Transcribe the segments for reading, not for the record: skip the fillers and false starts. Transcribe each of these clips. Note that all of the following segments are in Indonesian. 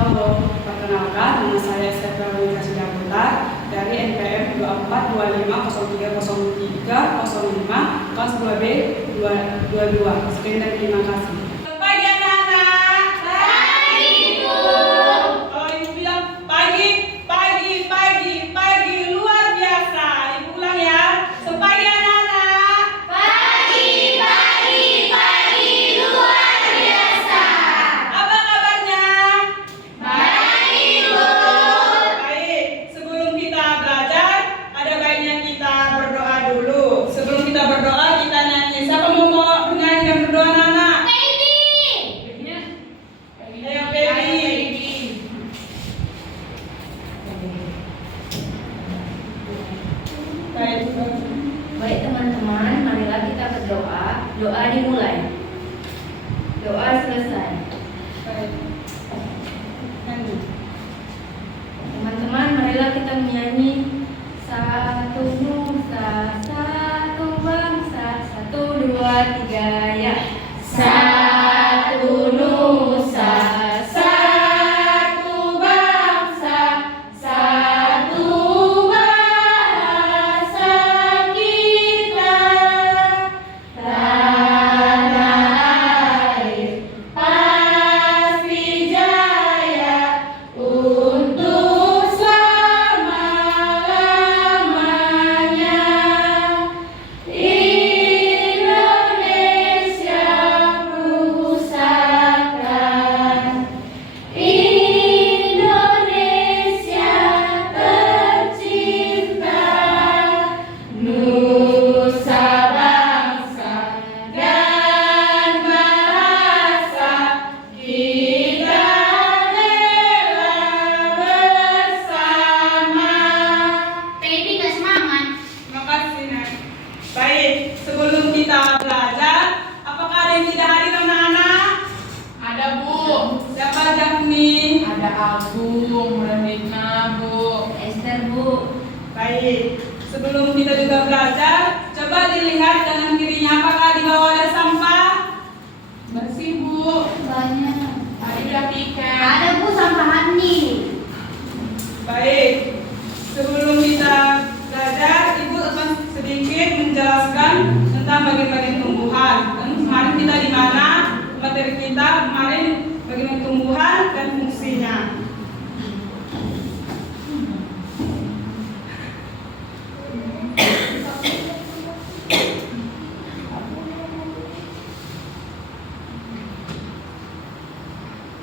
Halo, perkenalkan nama saya Stefan Komunikasi Daputar dari NPM 2425030305 kelas 2B 222. Sekian dan terima kasih. Pagi anak-anak. Pagi, Bu. Kalau Ibu bilang pagi, pagi, pagi, pagi luar biasa. Ibu ulang ya. Pagi anak-anak. Pagi, pagi, pagi luar biasa. Apa kabarnya? Baik, Bu. Baik. Sebelum kita belajar, ada baiknya kita berdoa dulu. Sebelum kita berdoa, kita nyanyi. Siapa mau bernyanyi dan berdoa anak-anak? Ayo, baby. Baik. Baik teman-teman, marilah kita berdoa. Doa dimulai. Doa selesai. Baik. Nyanyi. Teman-teman, marilah kita menyanyi satu nusa, satu bangsa, 1, 2, 3 ya. Satu nusa, satu bangsa, satu bahasa kita. Tanah air pasti jaya untuk selama-lamanya. Indonesia pusaka, Indonesia tercinta, nusa bangsa dan bahasa kita rela bersama. Baby gak semangat. Terima kasih, Nak. Baik, sebelum kita belajar, apakah ada yang tidak hadir anak-anak? Ada, Bu. Siapa Jafni? Ada Agung, Renita, Bu. Esther, Bu. Baik, sebelum kita juga belajar, coba dilihat kanan kirinya apakah di bawah ada sampah? Bersih, Bu. Banyak. Mari rapikan. Ada, Bu, sampahan nih. Baik, sebelum kita belajar, Ibu akan sedikit menjelaskan tentang bagian-bagian tumbuhan. Dan kemarin kita di mana? Materi kita kemarin bagian tumbuhan dan fungsinya.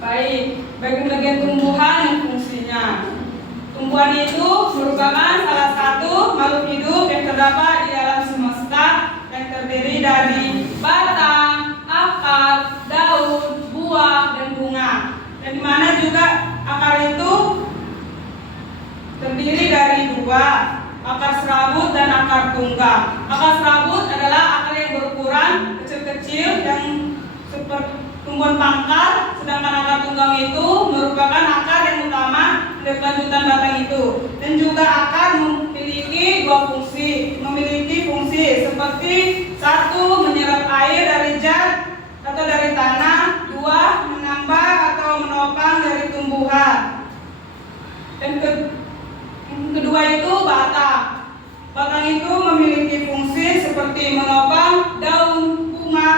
Baik, bagian-bagian tumbuhan dan fungsinya. Tumbuhan itu merupakan salah satu makhluk hidup yang terdapat di alam semesta yang terdiri dari batang, akar, daun, buah, dan bunga. Dan di mana juga akar itu terdiri dari dua, akar serabut dan akar tunggang. Akar serabut adalah akar yang berukuran kecil-kecil yang seperti tumbuhan pangkal, sedangkan akar tunggang itu merupakan akar yang utama dari kelanjutan batang itu. Dan juga akar memiliki fungsi seperti 1. Menyerap air dari zat atau dari tanah, 2. Menambah atau menopang dari tumbuhan. Dan yang kedua itu batang. Batang itu memiliki fungsi seperti menopang daun, bunga,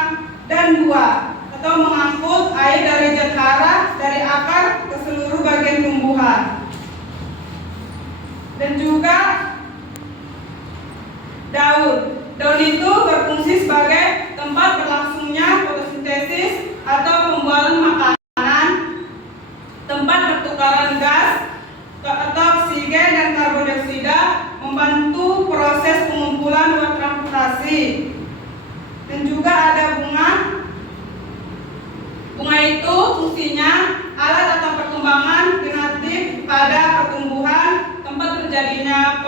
dan buah, atau mengangkut air dari zat hara dari akar ke seluruh bagian tumbuhan. Dan juga daun. Daun itu berfungsi sebagai tempat berlangsungnya fotosintesis atau pembuatan makanan, tempat pertukaran gas atau oksigen dan karbon dioksida, membantu proses pengumpulan buat transportasi. Dan juga ada bunga. Bunga itu fungsinya alat atau perkembangan genetik pada pertumbuhan, tempat terjadinya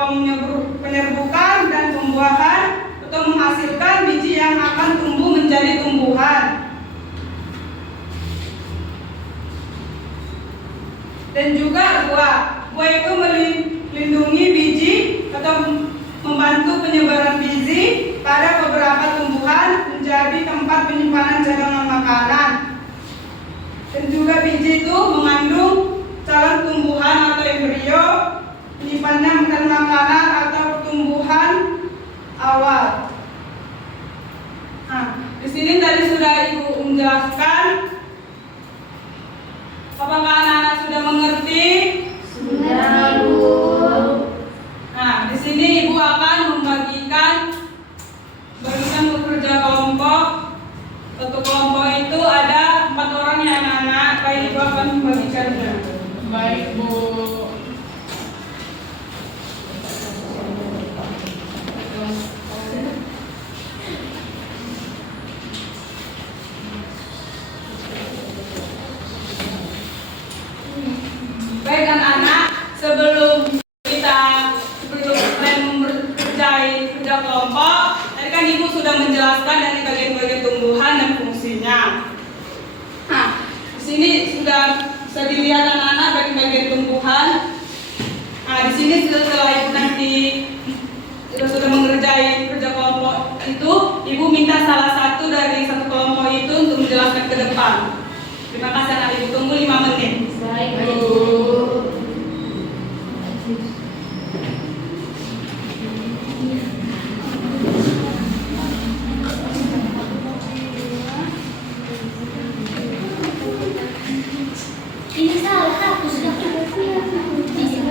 penyerbukan dan pembuahan atau menghasilkan biji yang akan tumbuh menjadi tumbuhan. Dan juga buah. Buah itu melindungi biji atau membantu penyebaran biji pada beberapa tumbuhan menjadi tempat penyimpanan cadangan makanan. Dan juga biji itu mengandung Apakah anak-anak sudah mengerti? Sudah, Bu. Nah, di sini Ibu akan membagikan bekerja kelompok. Satu kelompok itu ada 4 orang ya anak-anak. Baik, Ibu akan membagikannya. Baik, Bu. Baik anak-anak, sebelum kalian mengerjain kerja kelompok, tadi kan Ibu sudah menjelaskan dari bagian-bagian tumbuhan dan fungsinya. Nah, di sini sudah bisa dilihat anak-anak bagian-bagian tumbuhan. Nah, di sini setelah Ibu nanti sudah mengerjain kerja kelompok itu, Ibu minta salah satu dari satu kelompok itu untuk menjelaskan ke depan. Terima kasih anak Ibu, tunggu 5 menit. Baik, Bu. Ini salah, aku sudah periksa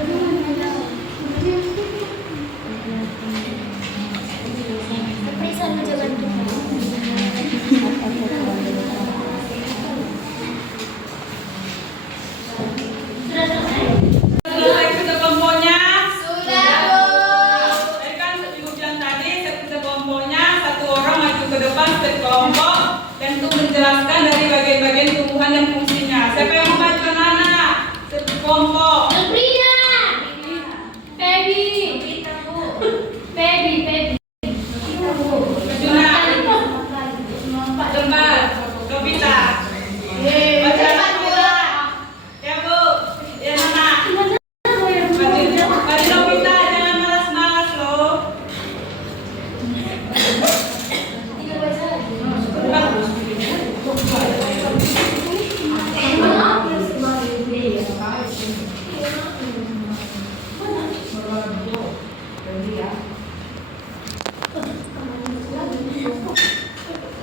jawaban kita. Sudah selesai? Selesai kerja kelompoknya. Sudah, Bu. Saya kan Ibu bilang tadi, kerja kelompoknya satu orang maju ke depan setiap kelompok dan untuk menjelaskan dari bagian-bagian tumbuhan dan fungsinya. Siapa yang mau maju anak-anak? Satu kelompok. Nubrina. Baby. Baby. Juna, Jembat, Novita. Baca Novita. Ya Bu, ya anak. Maju Novita, jangan malas-malas loh.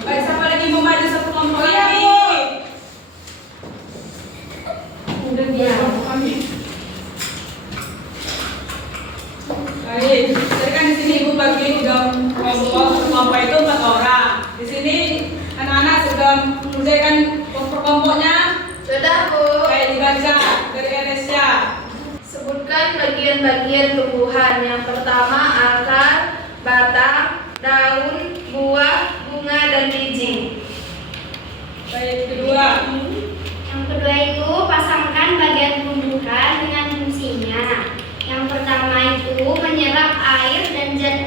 Baik, siapa lagi mau maju satu kelompok lagi? Baik, jadi kan di sini Ibu bagi udah kelompok itu 4 orang. Di sini anak-anak sudah mengerjakan per kelompoknya. Sudah, Bu. Kayak dibaca dari Eresia. Sebutkan bagian-bagian tumbuhan. Yang pertama akar, batang, daun, buah, bunga, dan biji. Baik, kedua. Yang kedua itu pasangkan bagian tumbuhan dengan fungsinya. Yang pertama itu menyerap air dan zat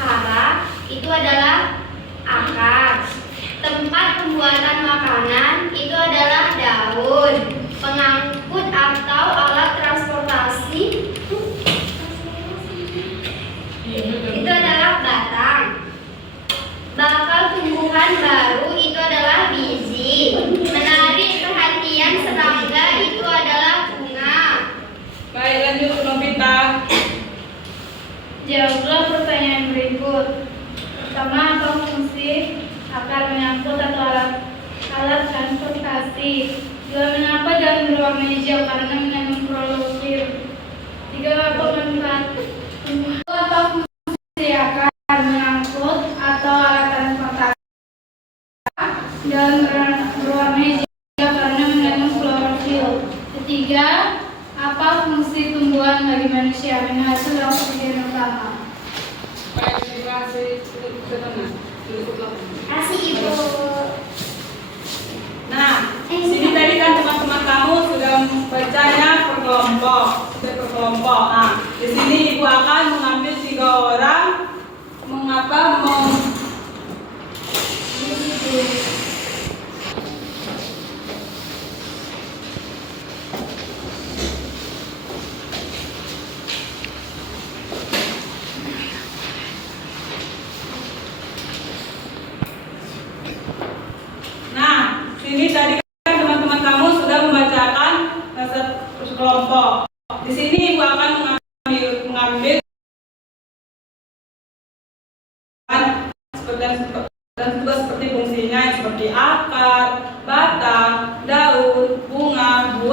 hara, itu adalah akar. Tempat pembuatan makanan itu adalah daun. Pengangkut atau alat transportasi itu adalah batang. Bakal tumbuhan baru itu adalah biji. Menarik perhatian serangga itu adalah bunga. Baik, lanjut ke Novita. Jawablah pertanyaan berikut. Pertama, apa fungsi akar menyangkut atau alat transportasi? Dua, mengapa daun berwarna hijau? Karena mengandung klorofil. Tiga, apa manfaat? Apa fungsi akar menyangkut atau alat transportasi? Daun berwarna hijau karena mengandung klorofil. Ketiga, apa fungsi tumbuhan bagi manusia? Menhasil oksigen utama. Baik, terima kasih. Duduk ke tengah. Duduk ke belakang. Kasih Ibu. Nah, sini tadi kan teman-teman kamu sudah membacanya per kelompok, sudah per kelompok. Nah, di sini Ibu akan mengambil 3 orang, mengapa mau Nah, sini tadi kan teman-teman kamu sudah membacakan kelompok. Di sini Ibu akan mengambil dan juga seperti fungsinya seperti akar, batang, daun, bunga, buah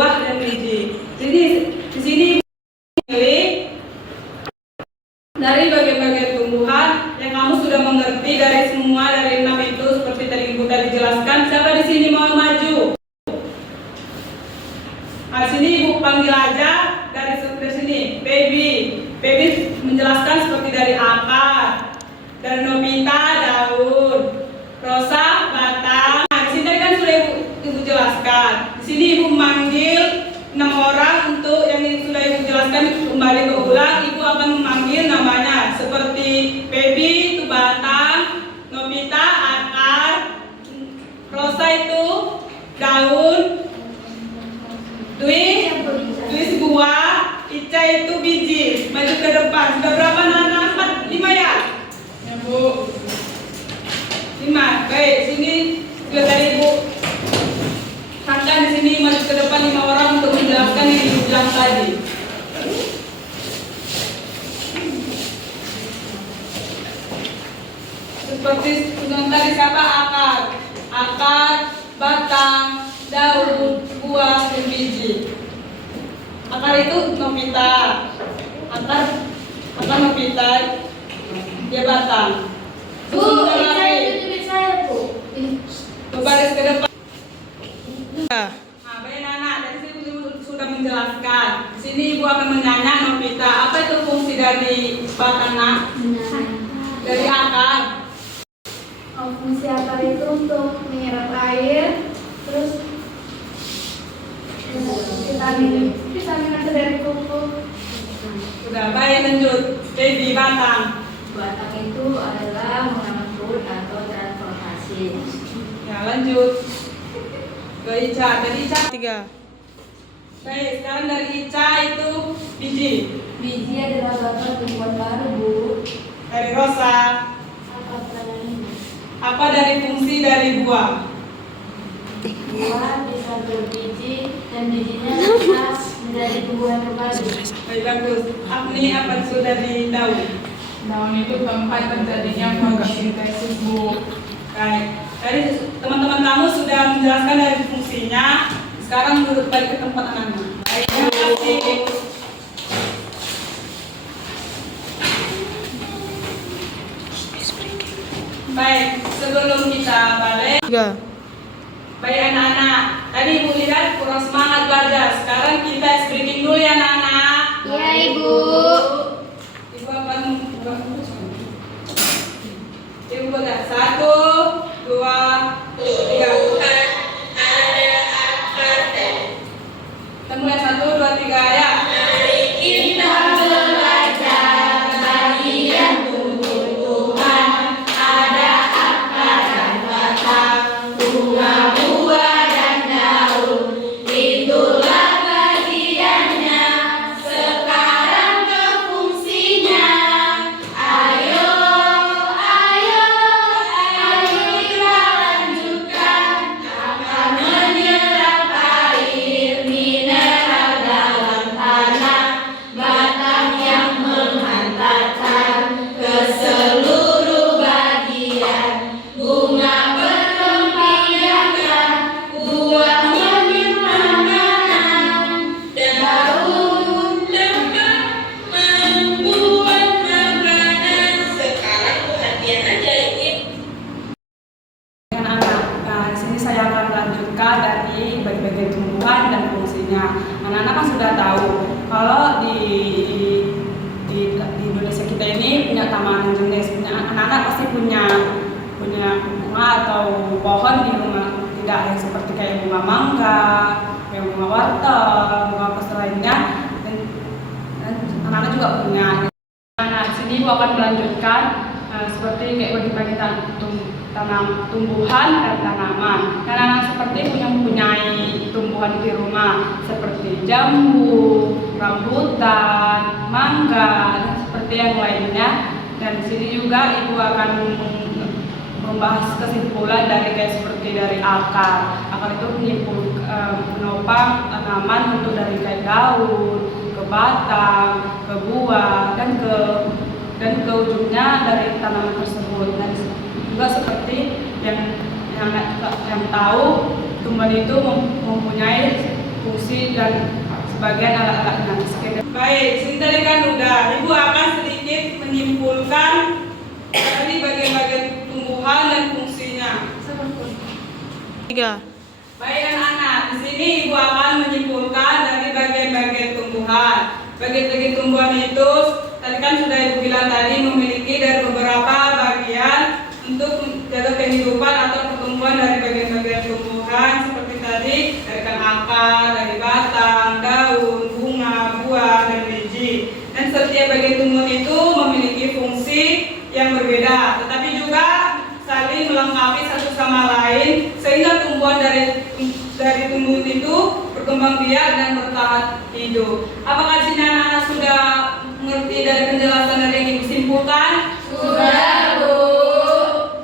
Nah, sini ibu panggil aja dari sini. Baby. Baby menjelaskan seperti dari akar, dari Nobita daun, Rosa batang. Nah, di sini kan sudah ibu jelaskan. Di sini ibu memanggil 6 orang untuk yang sudah ibu jelaskan kembali keulang. Ibu akan memanggil namanya seperti Baby itu batang, Nobita akar, Rosa itu daun, Dwi buah, Ica itu biji. Maju ke depan. Sudah berapa anak? 5 ya? Ya Bu. 5. Baik, sini sudah tadi ibu Sangkan di sini maju ke depan 5 orang untuk menjelaskan yang ibu bilang tadi. Seperti yang tadi siapa? Akar, batang, daun, buah, dan biji. Akar itu Nobita. Akar Nobita, dia batang. Bu, Ica itu tulis saya, Bu. Berbaris ke depan. Nah, baik anak, dari sini ibu sudah menjelaskan. Di sini ibu akan menanya Nobita, apa itu fungsi dari batang? Dari akar. Fungsi akar itu untuk menyerap air, terus vitamin itu dari pupuk. Sudah baik, lanjut. Baby batang. Batang itu adalah mengangkut atau transportasi. Ya, lanjut. Ke Ica, dari Ica 3. Baik, sekarang dari Ica itu biji. Biji adalah bahan tumbuhan baru, Bu. Dari Rosa, apa dari fungsi dari buah? Buah bisa berbiji dan bijinya bisa menjadi tumbuhan kembali. Baik, bagus. Agni, apa itu dari daun? Daun itu tempat terjadinya fotosintesis Bu. Baik, tadi teman-teman kamu sudah menjelaskan dari fungsinya. Sekarang duduk balik ke tempat anak-anak. Baik, terima kasih. Baik, sebelum kita balik. Baik anak-anak, tadi ibu lihat kurang semangat belajar. Sekarang kita ice breaking dulu ya anak-anak. Iya, Ibu. Ibu akan membuka. Ibu buka 1, 2, 3. Kita mulai 1, 2, 3 ya. Kita belajar bagian tumbuh-tumbuhan, ada akar dan batang, bunga, buah dan daun. Itulah bagiannya. Sekarang ke fungsinya. Ayo kita lanjutkan. Akan menyerap air mineral dalam tanah, batang yang menghantarkan ke seluruh bagian, bunga berkembang, buah menyimpan makanan, daun tempat membuat makanan. Sekarang perhatian aja ini. Anak-anak, nah di sini saya akan lanjutkan dari bagian tumbuhan dan fungsinya. Anak-anak kan sudah tahu kalau di Indonesia kita ini punya taman jenis. Anak-anak pasti punya bunga atau pohon di rumah, tidak yang seperti kayak bunga mangga, kayak bunga wortel, bunga apa lainnya. Dan anak-anak juga punya. Nah, di sini ibu akan melanjutkan seperti kayak bagi-bagi tanam tumbuhan dan tanaman. Anak-anak seperti mempunyai tumbuhan di rumah seperti jambu, rambutan, mangga, dan seperti yang lainnya. Dan di sini juga ibu akan membahas kesimpulan dari kayak seperti dari akar. Akar itu menopang tanaman untuk dari kayak daun, ke batang, ke buah, dan ke ujungnya dari tanaman tersebut. Dan juga seperti yang tahu tumbuhan itu mempunyai fungsi dan sebagian alat-alatnya. Baik, sini tadi kan udah. Ibu akan sedikit menyimpulkan dari bagian-bagian tumbuhan dan fungsinya. 3. Baik anak-anak, di sini ibu akan menyimpulkan Bagian-bagian tumbuhan itu tadi kan sudah Ibu bilang tadi memiliki dari beberapa bagian untuk menjaga kehidupan atau pertumbuhan dari bagian-bagian tumbuhan seperti tadi dari kan akar, dari batang, daun, bunga, buah, dan biji. Dan setiap bagian tumbuhan itu memiliki fungsi yang berbeda, tetapi juga saling melengkapi satu sama lain sehingga tumbuhan dari tumbuhan itu berkembang biak dan bertahan hidup. Apakah di sini anak-anak sudah mengerti dari penjelasan dari yang Ibu simpulkan? Sudah, Bu.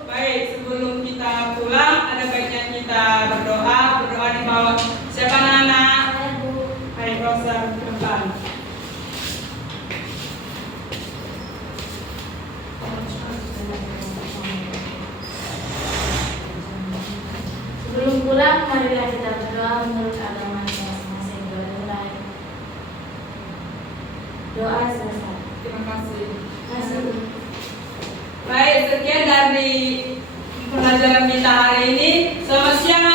Baik, sebelum kita pulang ada baiknya kita berdoa di bawah. Siapa anak-anak? Baik, Rosa ke depan. Sebelum pulang, marilah kita berdoa menurut agama masing-masing. Mulai. Doa selesai. Terima kasih. Kasih. Baik, sekian dari pelajaran kita hari ini. Selamat siang.